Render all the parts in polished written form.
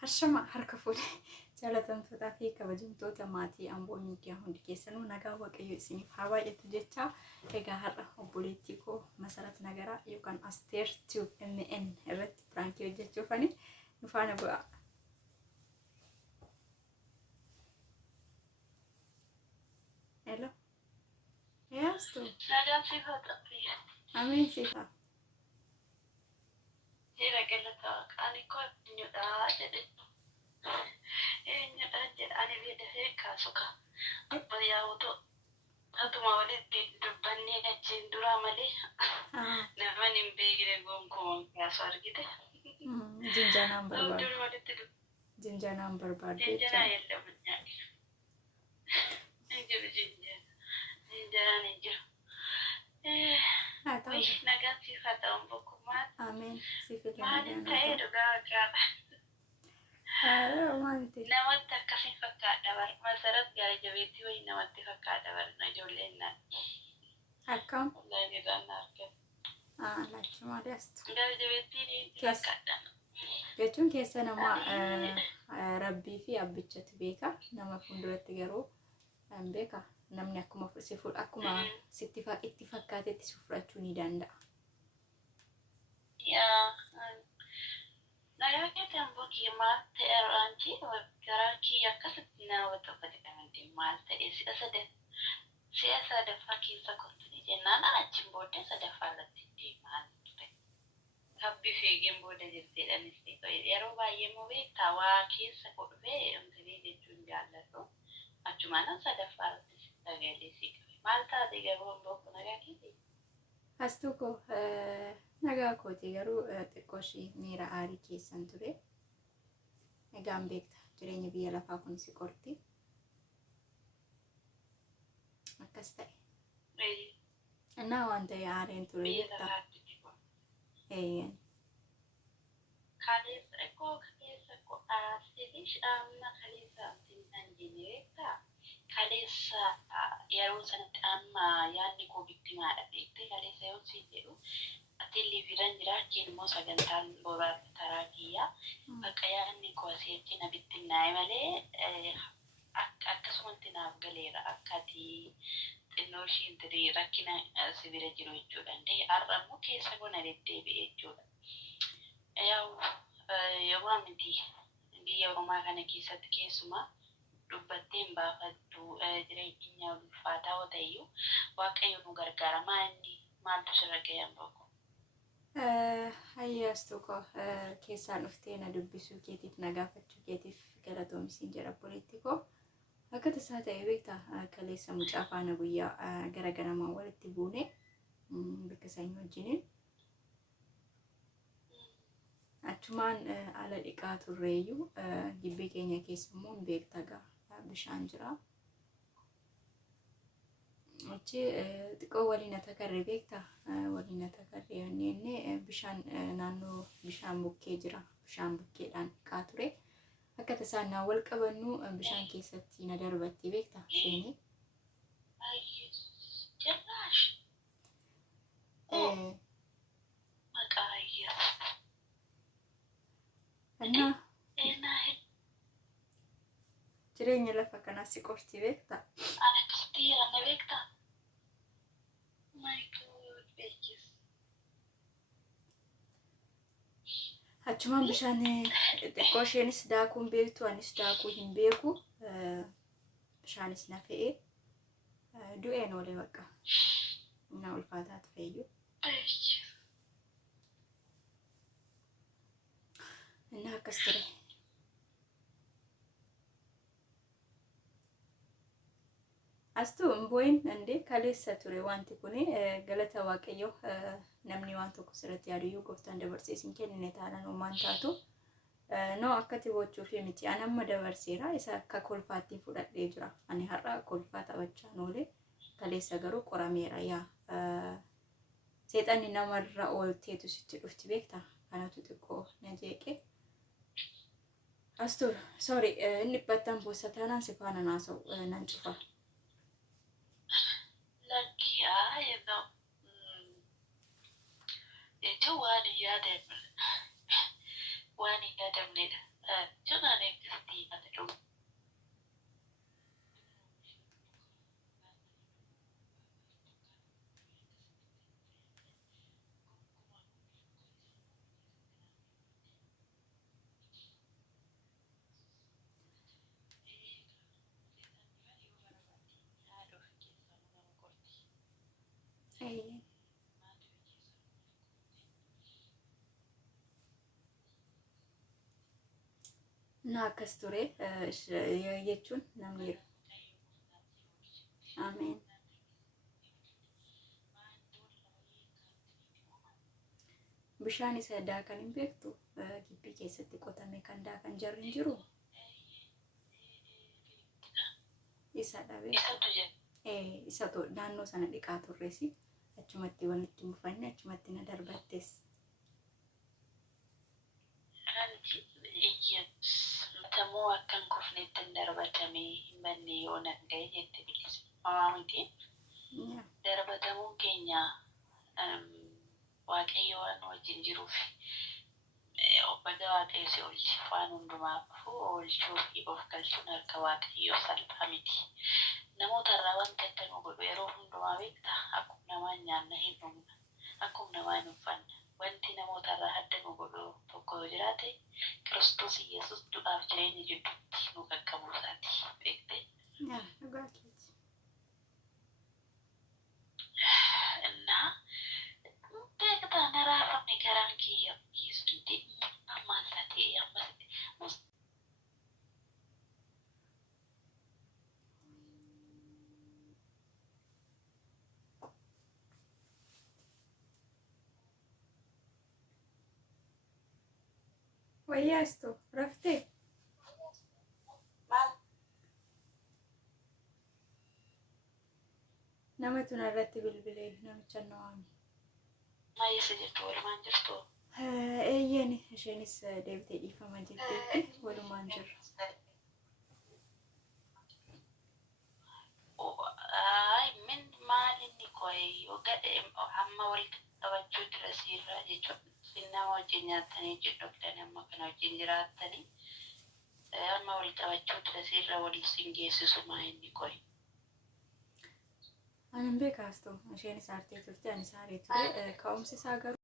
Harshama harka fuudhee jaalatamtootaa fi kabajamtoota maatii Amboo miidiyaa hundi keessanuu nagaa waaqayyo isiniif haa baay'atu jecha egaa har'a obboleettii koo Masarat Nagaraa yookaan Asteer Tube MN irratti piraankii hojjechuufani nu faana bu'aa. Hello. Yes, tu. Nagaan si fata. Amin sifa. Jira galata ani ko nyuda jedhe. Nyuda jedhe ani biyya kaasuka. Abba yaa'utu atuma walitti dubbanni achiin dura malee nama hin beekne gonkumaan kaasu argite. Jinjanaan barbaadu. Jinjanaan barbaadu. Jinjanaa yalla bunyaa. Injiru jinjanaan injiru. Nagaan si fata umbukumaan. Amin. Sifila Maalin ta'ee dhugaa gaaba. Maalti? Namatti akkasiin fakkaadha bar. Masarat gaarii jabeetti wayii namatti fakkaadha bar na ijoolleen naan. Akkam? Gaariidhaan na argatu. Lachumaa deestu. Gaarii jabeetti fakkaadha. Jechuun keessa nama Rabbii fi abbichatu beeka. Nama fuulduratti garuu hin beeka. Namni akkuma sitti itti fakkaatetti si fudhachuu ni danda'a. Yaa nagaa keessan bookii maal ta'e raanchi garaa kiyya akkasitti nama tokko jedhamante maal ta'e si'a sadaffaa keessa kotanii jennaan achiin booddee sadaffaa irratti deemaa ture. Kabbi feegeen booda jirteedhanis yeroo baay'ee moo beektaa waa keessa dhufee umtirii jechuun jaalladhu. Achumaan sadaffaa irratti sagalee si qabe. Maal taate garuu bookuu nagaa keessa? Astuko nagaa kooti garuu xiqqoo ishii miira aarii keessan ture. Egaan beekta jireenya biyya lafaa kun si qorti. Akkas ta'e. Innaa waan ta'e aariin ture jetta. Kaleessa koo asirish amma kaleessa antiin jeneeta. Kaleessa yeroo sanatti amma yaadni koo bittimaadha beekte kaleessa yoo si jedhu televiiraan jiraachuun immoo sagantaan bobaaf taraa kiyyaa bakka yaadni koo asii achi na bittinnaa'e malee akkasumatti naaf galeera akkati xinnoo ishiin tirii rakkina si bira jiru jechuudha. Har'a immoo keessa bona deddeebi'e jechuudha. Yeroo miti biyya Oromaa kana keessatti keessumaa dubbatteen baafattu jireenya ulfaataa yoo ta'eyyuu waaqayyo nu gargaara. Maaltu sirra ga'an booko? Hayyaastuu koo keessaan dhuftee na dubbisuu keetiif na gaafachuu keetiif galatoomisiin jedha obboleettii koo. Akka tasaa ta'e beektaa kaleessa mucaa faana guyyaa gara ganamaa walitti buune bakka sanyii wajjiniin. Achumaan ala dhiqaa turreeyyuu gibbii keenya keessa immoo hin beektaa gaa. Bishaan jira. Achi xiqqoo waliin atakarree beektaa waliin atakarree inni bishaan naannoo bishaan bukkee jira. Bishaan bukkeedhaan dhiqaa ture. Akka tasaan naa wal qabannu bishaan keessatti na darbatti beektaa isheenii. Jireenya lafa kanaa si qorti beektaa? Ana kastira na beektaa? My God, beekis. Achumaan bishaan xiqqoo isheenis daakuun beektu anis daakuu hin beeku. Bishaanis na fe'ee du'een olee bakka. Na ulfaataa tureeyyuu. Inni akkas ture. Astuu mboyin ande kaleessa ture wanti kuni galata waaqayyo namni waan tokko sirratti yaaduyyuu gooftaan dabarsee isin kennine taanan uumaan taatu no akkati bochuuf miti an amma dabarseera isa akka kolfaatti fudhadhee jira. Ani har'a kolfaa taphachaa oolee kaleessa garuu qorameera yaa seexanni namarra oolteetu sitti dhufti beektaa kanatu xiqqoo na jeeqe. Astuu sorry inni battan boossa taanaan si faana naasa'u nan cufa. Lakia itu wani ya dem ne Jangan ekstri ada dong. Nah, akkas ture jechuun namni ameen. Bishaan isa daakan hin beektu gibbii keessatti qotamee kan daakan jarri hin jiru. Isa dhabe. Isa naannoo sana dhiqaa turreesi. Achumatti walitti mufanne achumatti na darbattes. Tamoo akkan kufnetti hin darbatamee hin banne yoo nan ga'e jette bilisa. Miti darbatamuun keenya waaqayyo waan wajjin jiruuf obbaga waaqayyo si oolchi waan hundumaaf oolchuu fi of galchuun harka waaqayyo salphaa miti. Namoota irraa wanti adda nu godhu yeroo hundumaa beekta akkuma namaa nyaanna hin dhumna akkuma namaa hin uffanna wanti namoota irraa adda nu godhu tokko yoo jiraate Kiristoos Yesuus du'aaf jireenya jidduutti nu qaqqabuu isaati beekte. እና beekta naraafame garaan kiyya yesuuti ammaasate ammas Wayyastu raftee nama tun irratti bilbilee namicha nawaami. Maayisa jettu walumaan jirtu. Eeyyeen isheenis deebitee dhiifama jetteetti walumaan jirra. Min maalinni koye gadhe amma wal qabachuu dura siirraa jechuudha. Nama wajjin nyaatanii jedhogdani amma kana wajjin jiraattanii amma wal qabachuu dura siirraa wal sin geessisu maalinni koye. Ani beekaastu isheenis aartee turte ani saaree ture ka'umsi isaa garuu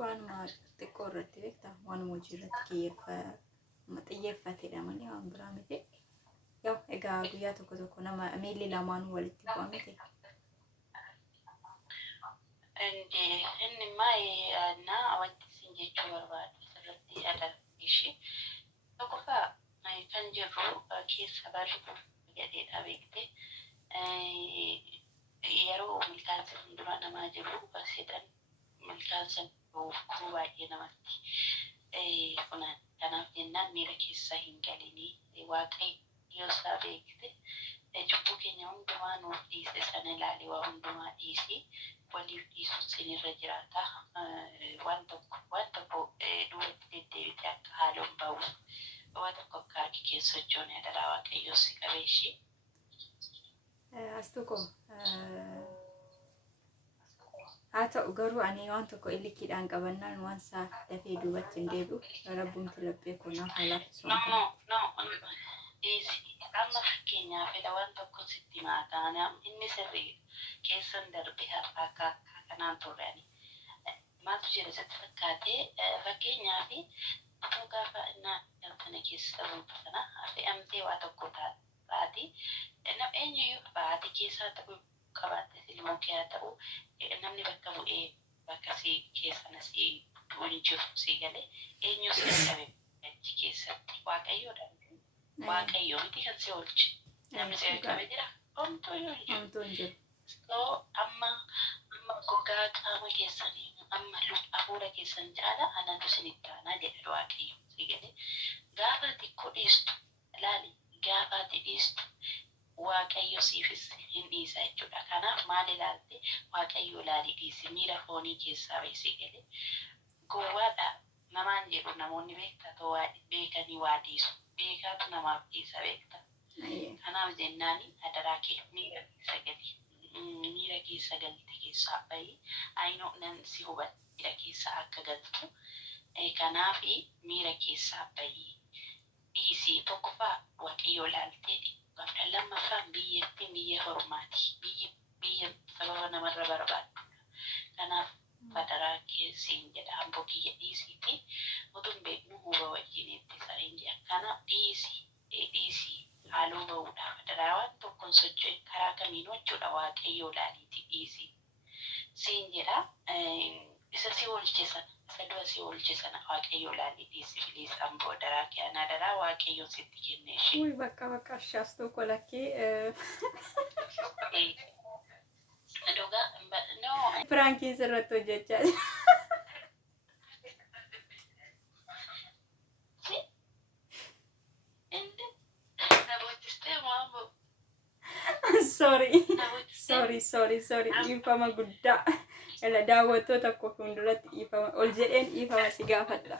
waanuma xiqqoo irratti beektaa waanuma hojii irratti xiyyeeffatedha malee waan biraa miti. Yaw egaa guyyaa tokko nama miilli lamaanuu walitti bu'aa miti. Inni maayee wanti isin jechuu barbaadu asirratti agarsiishi tokkoffaa kan jirru keessa barru jedheedha beekte yeroo milkaansa fuuldura namaa jiru seetan milkaansa kuu baay'ee namatti funan kanaaf jennaan miira keessa hin galinii waaqayyo isaa beekte cubbuu keenya hundumaa nuuf dhiise sana ilaalee waa hundumaa dhiisii waliif dhiisuun sinirra jiraata waan tokko duubatti deddeebite akka haaloon ba'uuf waan tokko akka harki keessa hojjoon adaraa waaqayyo si qabeeshi. Astuko haa ta'u garuu ani waan tokko illikkiidhaan qabannaan waan isaa dafee duubatti hin deebi'u rabbuumti laphee konaaf halaafisuu. Amma fakkeenyaaf fedha waan tokko sitti maataana inni sirrii keessan darbe har'a akka kanaan turani. Maaltu jira sitti fakkaatee fakkeenyaaf otoo gaafa innaa kana keessa ruutu sana fe'amtee waa tokko taati. Eenyuyyuu baatii keessaa ta'uu qabaatte ilmoo kee haa ta'u namni bakka bu'ee bakka si keessana si du'uun jiru si galee eenyu si qabe achi keessatti waaqayyoodhaan. Waaqayyo miti kan si oolche namni si qabe jira homtuu hin jiru. Amma gogaa qaama keessanii amma hafuura keessan caala anatu isinitti aanaa jedha waaqayyo si galee gaafa xiqqoo dhiistu ilaali gaafa ati dhiistu waaqayyo siifis hin dhiisa jechuudha. Kanaaf maal ilaalte waaqayyo ilaali dhiisi miira foonii keessaa beesi galee gowwaadha namaan jedhu namoonni beektaa beekanii waa dhiisu. Beekaatu namaaf dhiisa beekta. Kanaaf jennaani adaraa kee miira keessa galte keessaa bahi aynoo nan si hubadha keessa akka galtu Kanaafi miira keessaa bahii dhiisii tokkoffaa waaqayyoo laaltee dhiibbafta. Lammaffaan biyya hormaati. Biyya sababa namarra barbaadu. Kanaaf fadaraa keessiin jedha hamboo kiyya dhiisiiti. Utuun beeknu huba wajjin ittisa hin jedha. Kanaaf dhiisii haaloo bahuudha. Fadaraa waan tokkoon socho'e karaa kamiinuu jechuudha waaqayyoo laaliiti dhiisii. Siin jedha isa si oolchisan. Sadua si oolchisan waaqayyoo laalii dhiisii biliisaan boodaraa kiyana daraa waaqayyoo sitti kenneeshi. Uy bakka shaastu kolakkee Dhugaa no Frankiin sirratti hojjechaa jira. Sorry. Dhiifama guddaa. Ela daawwattoota koo fuulduratti dhiifama. Ol jedheen dhiifama si gaafadha.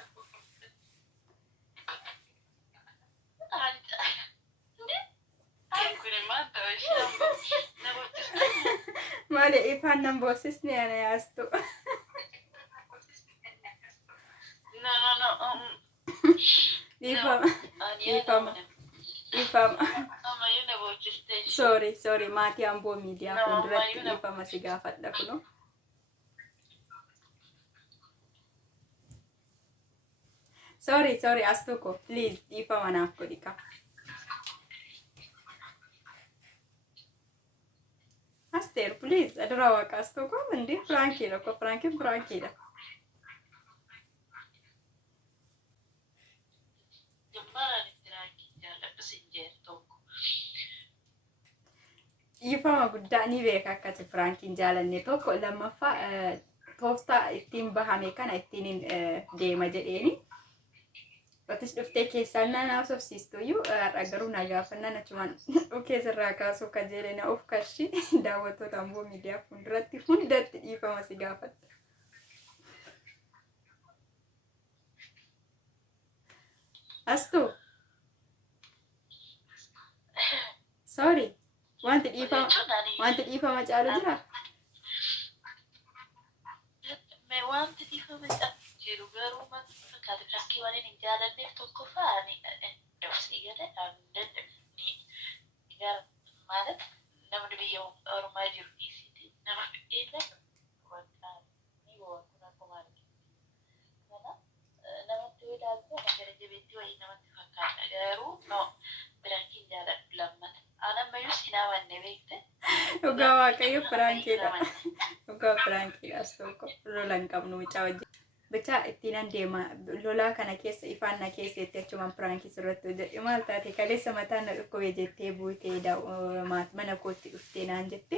Maali ifaan nan boosisne ana yaastu. Dhiifama. Sorry. Maatii amboo miidiyaa fuulduratti dhiifama si gaafadha kuno. Sorry, Astuko, please, dhiifama naaf godhika. Aster, please, adura waaqa Astuko, ndi Frankiidha. Dhiifama guddaa ni beeka akkati Frankiin jaalanne tokko lammaffaa tooftaa ittiin bahame kana ittiin deema jedheeni. Watis dhuftee keessaan naaf sobsiistuyyuu garuu na gaafannaan achumaan dhukee sirraa kaasuu kajeelee na of kashi daawwattoota amboo miidiyaa fuulduratti hundatti dhiifama si gaafadha. Astu. Sorry. Wanti dhiifama caalu jira? Wanti dhiifama caalu jiru garuu fakkaatu rakkii waan hin jaalanneef tokkoffaa dursee gada ማለት namni biyya ormaa jiru dhiisiti nama fidheedha namatti ilaaltu gara jabeetti wayii namatti fakkaata garuu biraankiin jaaladhu lammata anammayyuu sinaa wanne beekte dhugaa waaqayyo biraankiidha dhugaa biraankiidhaas tokko lola hin qabnu mucaa wajjin bicha ittiin deema lolaa kana keessa ifaan na keessatti achumaan biraankiis irratti hojjedhe maal taate kaleessa mataan na dhukkubee jettee buutee mana kootti dhuftee naan jette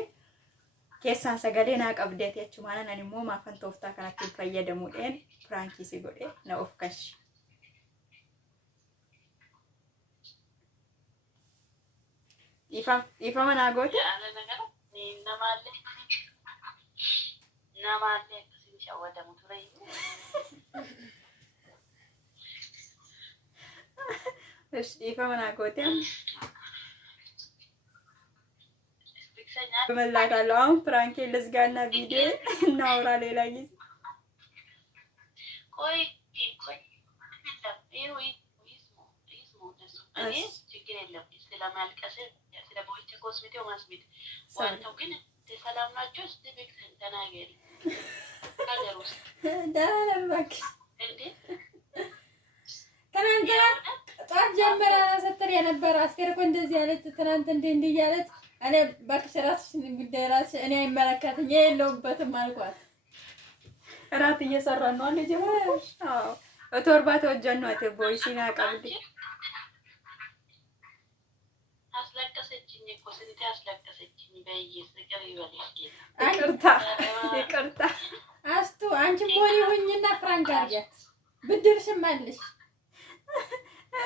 keessaan sagalee naa qabdeeti achumaan nan immoo maafan tooftaa kanatti fayyadamuudhaan biraankiis godhe na of kashi. Ifama naa goote? Namaallee akkasiin shawwadamu ture. Ifama naa goote? በመላካለው አሁን ፕራንክ ልዝጋና ቪዲዮ እናውራ ሌላ ጊዜ። ቆይ ችግር የለም ስለማልቀስ ስለቦይቼ ኮስሜቲው ማስቤት ዋናው ግን ሰላም ናቸው። እስቲ ቤክተን ተናገሪ ነገር ውስጥ ደህና ነኝ እንዴ ትናንትና ጠዋት ጀምራ ስትል የነበረ አስቴር እኮ እንደዚህ ያለች ትናንት እንዲህ እያለች እኔ እባክሽ እራስሽን ጉዳይ እራስሽ እኔ አይመለከትም የለውበትም አልኳት። እራት እየሰራን ነው ልጅ ማለት አዎ በቶርባ ተወጀን ነው ቦይሲና ቀብድ አስለቀሰችኝ እኮ ስንቴ አስለቀሰችኝ። በየስቅር ይበልሽ ይቅርታ አስቱ አንቺ ሞሪ ሁኝና ፍራንክ አርጊያት ብድርሽም አለሽ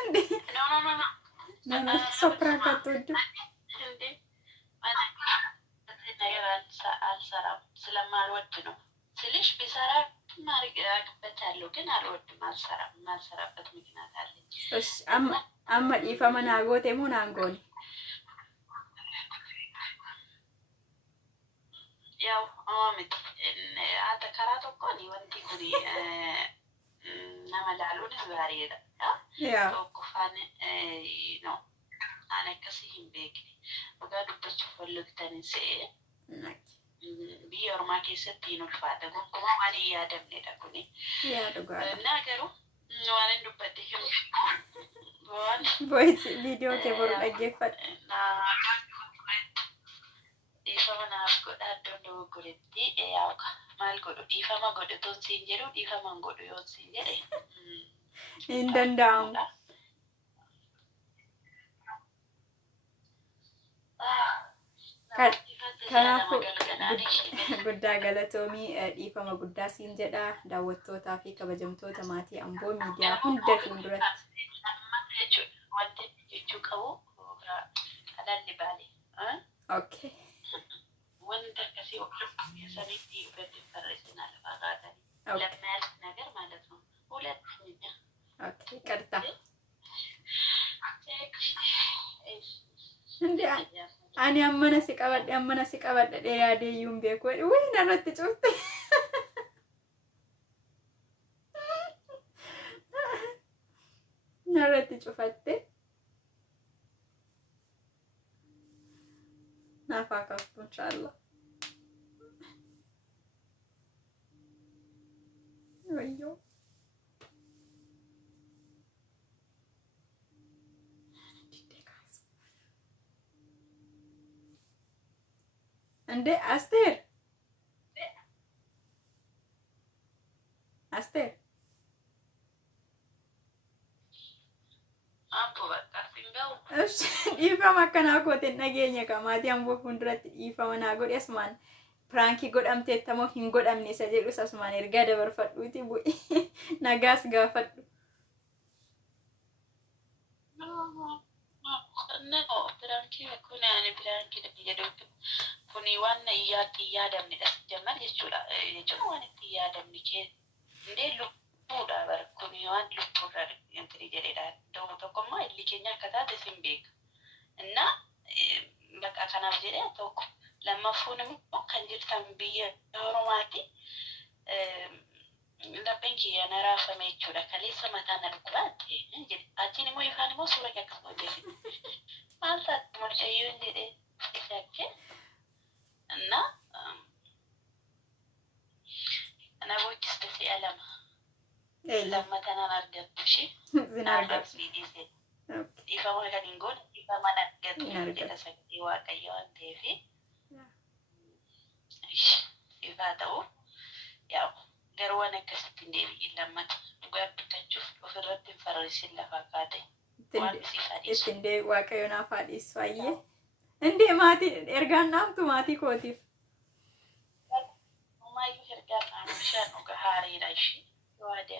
እንዴ ኖ ሶፕራንክ አትወድም እንዴ አልሰራም ስለማልወድ ነው ስልሽ ቢሰራ ማርግበታለሁ ግን አልወድም አልሰራም ማልሰራበት ምክንያት አለኝ። እሺ አማ ኢፋመና ጎቴ ሙናንጎኒ ያው አማምት አተከራቶ ኮኒ ወንቲ ኩኒ laaluunis gaariidha. yaa Tokkoffaan no ani akkasii hin beekne dhugaa dubbachuuf walloltanii se'ee biyya ormaa keessatti hin ulfaata gonkumaa waan hin yaadamnedha kuni. yaa dhugaadha. Naa garuu waan hin dubbadde hin waan voice viidiyoo kee boru dhaggeeffadha. dhiifama naaf godha iddoon dogoggoretti yaa'uka maal godhu dhiifama godhu toon siin jedhu dhiifama hin godhu yoo siin jedhe hin danda'amu. Kanaafuu guddaa galatoomii dhiifama guddaa siin jedha daawwattootaa fi kabajamtoota maatii Amboo miidiyaa hunda fuulduratti. Wanti jechuu qabu halalli baale. Okay. Wanta akkasii of keessanitti irratti barreessinaa lafaa kaatanii. Lammaas ነገር ማለት ነው። ሁለተኛ Okay, ቀርታ እንዴ ani ammana si qabadhe dhee yaadeeyyuun beeku wuy narratti cufte narratti cufatte naafaa kaftu inshallah. Wayyo እንዴ አስቴር እሺ dhiifama akkanaa kootiin nageenya maatii Amboo fuulduratti dhiifama naa godhi asumaan pirankii godhamteettamoo hin godhamne isa jedhus asumaan ergaa dabarfadhuuti bu'i nagaas gaafadhu. No, pirankii kun ani pirankii jedhu kuni waan yaadamnedha jammal jechuudha waan itti yaadamni kee indee lubbuudha bara kuni waan lubbuudha intini jedhedha tokkommoo illi keenya akka taate sin beeka inna bakka kanaaf jedhee tokko lammaffuun immoo kan jirtan biyya Oromaati lapheen kiyya na raafame jechuudha kaleessa mataa na dhukkubaatte jedhe achiin immoo ifaan immoo suura kee akkasuma hojjete maal taate mucayyoon jedhee isakke እና ነቦችስ ደስ ያለማ ለማተናን አርገጥሽ ዝናርገጥ ሲዲስ ኢፋማ ከዲንጎን ኢፋማ ናገጥ የተሰክቲ ዋቀየዋን ቴፊ እሺ ኢፋተው ያው ገርወነ ከስት እንደቢ ለማት ጓብታችሁ ወፍረት ፈረስ ለፋካቴ ዋን ሲፋዲስ እንደ ዋቀዮና ፋዲስ ዋየ እንዴ ማቲ ኤርጋና አምቱ ማቲ ኮቲፍ ማዩ ኤርጋና ሻኑ ከሃሪ ራይሽ ዋደ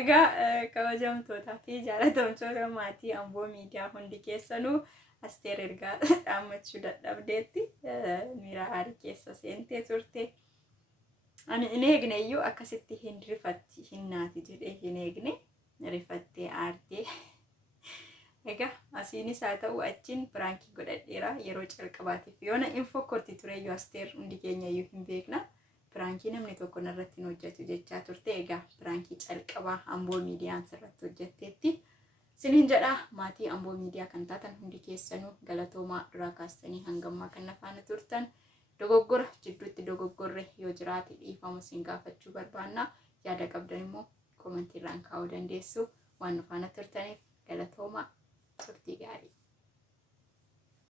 egaa kabajamtootaa fi jaalatamtoota maatii Amboo miidiyaa hundi keessanuu Asteer ergaa dhaammachuu dadhabdeetti miira haarii keessa seentee turte. Ani hin eegne iyyuu akkasitti hin rifatti hin naati jedhee hin eegne rifattee aartee. Egaa asiinis haa ta'u achiin pirankii godhadheera yeroo calqabaatiif yoona info korti tureyyuu Asteer hundi keenya iyyuu hin beekna. Pirankii namni tokko narratti hin hojjetu jechaa turte. Egaa pirankii calqabaa Amboo miidiyaan sirratti hojjetteetti. Siniin jedha maatii Amboo miidiyaa kan taatan hundi keessanuu galatoomaa duraa kaastanii hangammaa kan nafaana turtan. Dogoggora jidduutti dogoggorre yoo jiraate dhiifama sin gaafachuu barbaanna. Yaada qabdan immoo koomentiirraan kaa'uu dandeessu. Waan nafaana turtaniif galatoomaa turtii gaarii.